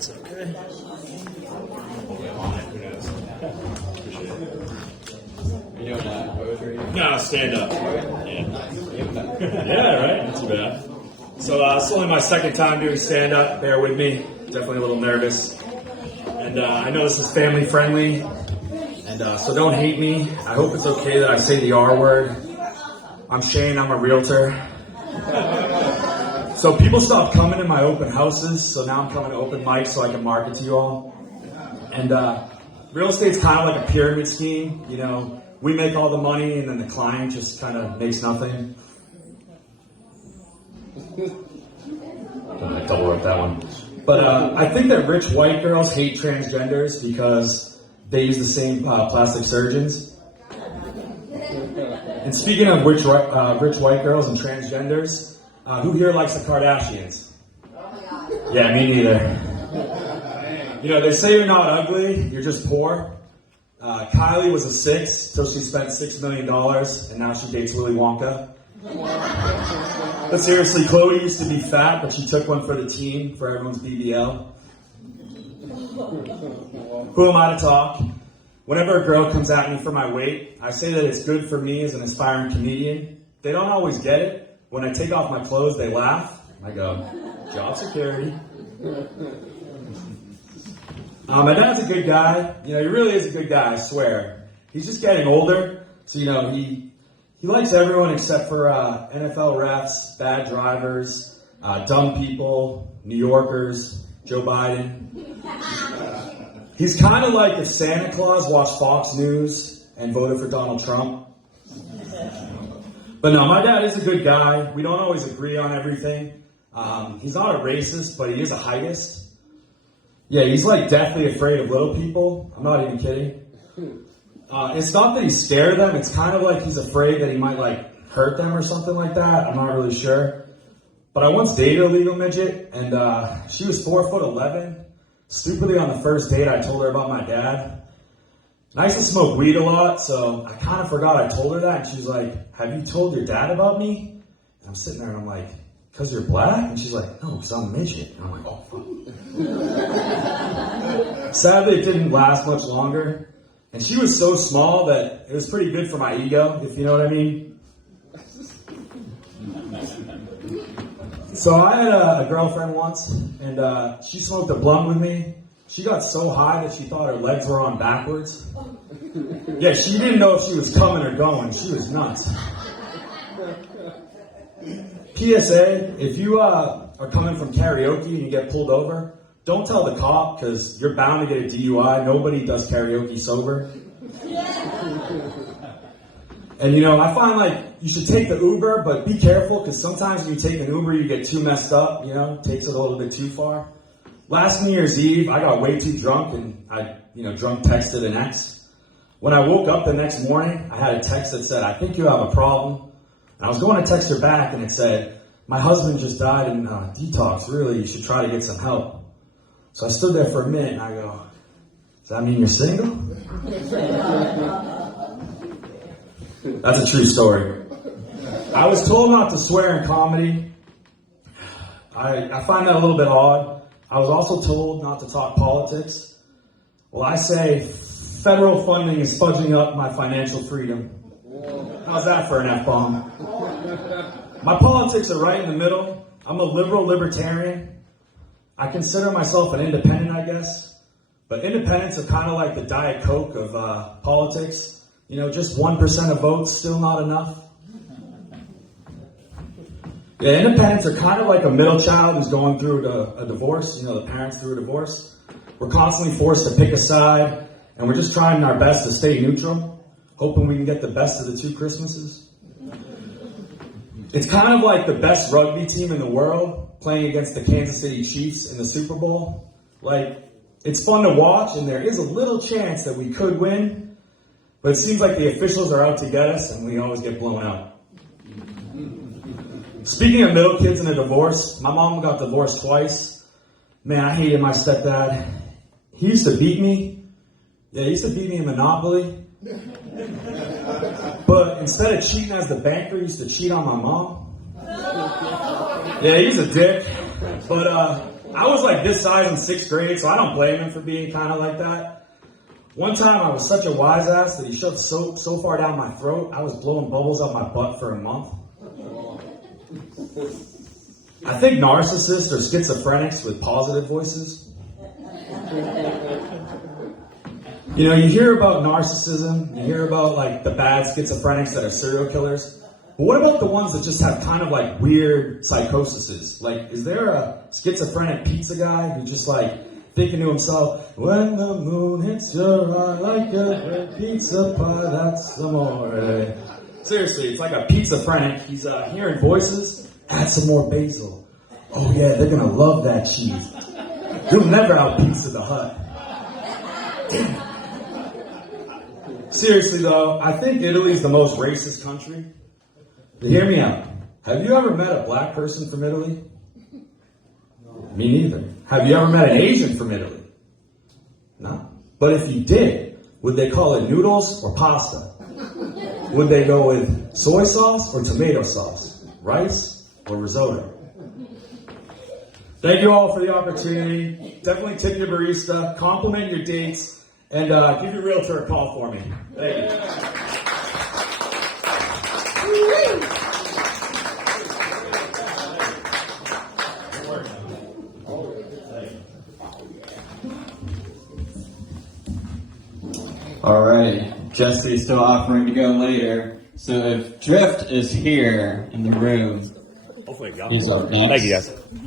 that's okay. You doing poetry? No, stand up. Yeah, right? Not too bad. So it's only my second time doing stand up. Bear with me. Definitely a little nervous. And I know this is family friendly. And so don't hate me. I hope it's okay that I say the R word. I'm Shane. I'm a realtor. So people stopped coming to my open houses. So now I'm coming to open mics so I can market to you all. And real estate's kind of like a pyramid scheme. You know, we make all the money and then the client just kind of makes nothing. I double wrote that one. But I think that rich white girls hate transgenders because they use the same plastic surgeons. And speaking of rich white girls and transgenders, who here likes the Kardashians? Yeah, me neither. You know, they say you're not ugly, you're just poor. Kylie was a 6 till she spent $6 million, and now she dates Willy Wonka. But seriously, Chloe used to be fat, but she took one for the team, for everyone's BBL. Who am I to talk? Whenever a girl comes at me for my weight, I say that it's good for me as an aspiring comedian. They don't always get it. When I take off my clothes, they laugh. I go, job security. My dad's a good guy. You know, he really is a good guy, I swear. He's just getting older, so, you know, he likes everyone except for NFL refs, bad drivers, dumb people, New Yorkers, Joe Biden. He's kind of like if Santa Claus watched Fox News and voted for Donald Trump. But no, my dad is a good guy. We don't always agree on everything. He's not a racist, but he is a heightist. Yeah, he's like deathly afraid of little people. I'm not even kidding. It's not that he's scared of them. It's kind of like he's afraid that he might like hurt them or something like that. I'm not really sure. But I once dated a legal midget, and she was 4'11". Stupidly on the first date, I told her about my dad. And I used to smoke weed a lot, so I kind of forgot I told her that. And she was like, "Have you told your dad about me?" And I'm sitting there and I'm like, "'Cause you're black?" And she's like, "No, 'cause I'm a midget." And I'm like, "Oh, fuck." Sadly, it didn't last much longer. And she was so small that it was pretty good for my ego, if you know what I mean. So I had a girlfriend once, and she smoked a blunt with me. She got so high that she thought her legs were on backwards. Yeah, she didn't know if she was coming or going. She was nuts. PSA, if you are coming from karaoke and you get pulled over, don't tell the cop, because you're bound to get a DUI. Nobody does karaoke sober. And you know, I find like you should take the Uber, but be careful, because sometimes when you take an Uber, you get too messed up, you know, takes it a little bit too far. Last New Year's Eve, I got way too drunk, and I, drunk texted an ex. When I woke up the next morning, I had a text that said, "I think you have a problem." And I was going to text her back, and it said, "My husband just died in detox. Really, you should try to get some help." So I stood there for a minute, and I go, "Does that mean you're single?" That's a true story. I was told not to swear in comedy. I find that a little bit odd. I was also told not to talk politics. Well, I say federal funding is fudging up my financial freedom. How's that for an F-bomb? My politics are right in the middle. I'm a liberal libertarian. I consider myself an independent, I guess. But independents are kind of like the Diet Coke of politics. You know, just 1% of votes, still not enough. Yeah, independents are kind of like a middle child who's going through a divorce. You know, the parents through a divorce. We're constantly forced to pick a side, and we're just trying our best to stay neutral, hoping we can get the best of the two Christmases. It's kind of like the best rugby team in the world playing against the Kansas City Chiefs in the Super Bowl. Like, it's fun to watch, and there is a little chance that we could win, but it seems like the officials are out to get us, and we always get blown out. Speaking of middle kids in a divorce, my mom got divorced twice. Man, I hated my stepdad. He used to beat me. Yeah, he used to beat me in Monopoly. But instead of cheating as the banker, he used to cheat on my mom. Yeah, he's a dick. But I was like this size in 6th grade, so I don't blame him for being kind of like that. One time I was such a wise ass that he shoved soap so far down my throat, I was blowing bubbles up my butt for a month. I think narcissists are schizophrenics with positive voices. You know, you hear about narcissism, you hear about like the bad schizophrenics that are serial killers. But what about the ones that just have kind of like weird psychoses? Like, is there a schizophrenic pizza guy who just like thinking to himself, when the moon hits your eye like a pizza pie, that's amore. Seriously, it's like a pizza-phrenic. He's hearing voices. Add some more basil. Oh yeah, they're gonna love that cheese. You'll never out pizza the Hut. Seriously though, I think Italy's the most racist country. But hear me out. Have you ever met a black person from Italy? Me neither. Have you ever met an Asian from Italy? No. But if you did, would they call it noodles or pasta? Would they go with soy sauce or tomato sauce? Rice or risotto? Thank you all for the opportunity. Definitely tip your barista, compliment your dates, and give your realtor a call for me. Thank you. All right. Jesse is still offering to go later. So if Drift is here in the room, Hopefully, go. he's up next. Thank you, guys.